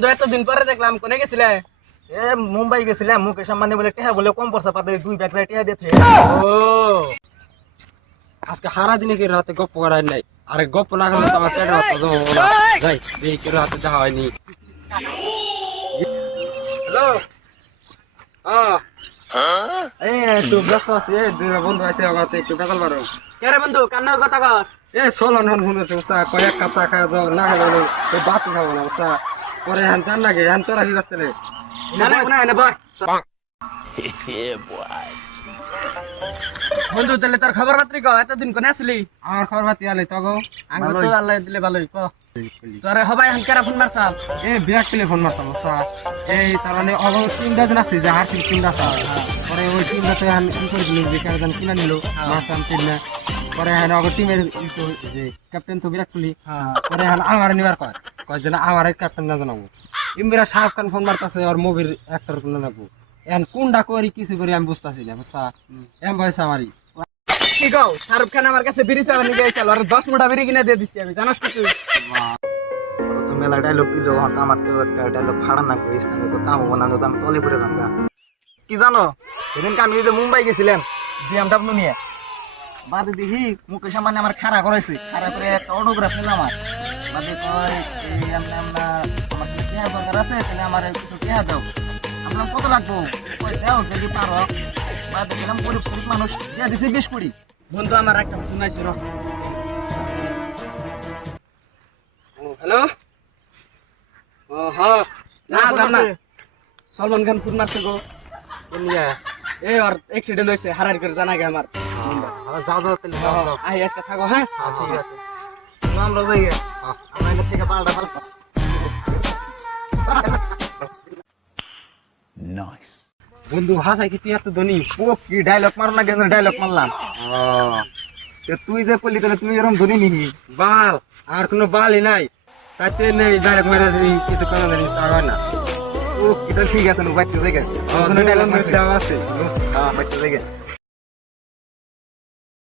বন্ধু এতদিন পরে দেখলাম কোনে গেছিলে? এ মুম্বাই গেছিলাম, মুকেশ আম্বানি বলে টিহা বলে কম পয়সা পাতে 2 ব্যাগ টিহা দিয়েছে। ও আজকে সারা দিনে কি রাতে গপ্প করাই নাই, আরে গপ্প না করলে তো আমার পেটের ভাত হজম হবো না। যাই দেখি কেউ হাতে দেখা হয়নি। হ্যালো, এই একটু ব্যস্ত আছি, দুই বন্ধু আছে ওখানে একটু বেতাল পারো। কে রে বন্ধু কান্নার কথা কস? এ সোলন হন ফোন করছে বুঝছা, কয়েক কাপ চা খাওয়া যাও না খেলে ওই ভাত খাবো না বুঝছা, পরে হ্যান চান লাগে হ্যান তোরা কি করতে না না না না বয় বন্ধু তাহলে তোর খবর পাত্রী কও, এতদিন কোনে আসলি? আমার খবর পাতি আলে তগো আঙ্গ তো আল্লাহ দিলে ভালোই ক। তোরে হবাই হানকারা ফোন মারছাল? এই বিরাট প্লে ফোন মারতাম বুঝছা, এই তার মানে অগো টিমটা যেন আছে যে হারছিল টিমটা পরে ওই টিমটাতে কি করে দিল যে কেন কিনা নিল মারতাম টিম না, পরে হ্যাঁ অগো টিমের যে ক্যাপ্টেন তো বিরাট কোহলি, পরে হ্যাঁ আমার নিবার কয় যে না আমার ক্যাপ্টেন না জানাবো। ইমরা শাহরুখ খান ফোন মারতাছে আর মুভির অ্যাক্টর কোন নাকবো, এখন কোনটা করি কিছু করি আমি বুঝতেছি না বুঝছা, এম বয়স আমারই। কি কও? শাহরুখ খান আমার কাছে বিড়ি চাওয়া নিয়ে গেছিল, আর 10 মুঠা বিড়ি কিনে দিয়ে দিছি আমি, জানাস কিছু? তো মেলা ডায়লগ দিল, হয়তো আমার তো একটা ডায়লগ ফাড়া না করিস না, তো কাম হবো না, তো আমি তলে পড়ে যাম গা। কি জানো, সেদিনকে আমি যে মুম্বাই গেছিলাম BMW নিয়ে, বাদে দেখি মুকেশ আম্বানি আমার খাড়া করাইছে, খাড়া করে একটা অটোগ্রাফ নিলাম আমার, বাদে কয় এই আমরা আমার টিহা দরকার আছে, তাহলে আমার কিছু টিহা দাও। আমরা কত লাগবো? কয় দাও যদি পারো। বাদে গেলাম গরিব গরিব মানুষ, দিয়ে দিছি 20 কোটি। বন্ধু আমার একটা ফোন আইছিল। হ্যালো, ও হ্যাঁ না যাম না, সলমান খান ফোন মারছে গো নিয়ে, এই আর অ্যাক্সিডেন্ট হয়েছে, হারার করে জানা গে আমার। যাও যাও তাহলে যাও যাও। আই আজকে থাকো হ্যাঁ। ঠিক আছে, আমরা যাই গে। আমরা এখান থেকে পাল্টা পাল্টা। বন্ধু ভাষায় কি তুই এত ধনী? ও কি ডায়লগ মারো না, কেন ডায়লগ মারলাম? তুই যে বললি তাহলে তুই এরকম ধনী নিহি? বাল আর কোনো বালই নাই, তাতে নেই ডাইরেক্ট মেরে কিছু কেন জানি তা হয় না। ও এটা ঠিক আছে, বাচ্চা দেখে ডায়লগ আছে বাচ্চা দেখে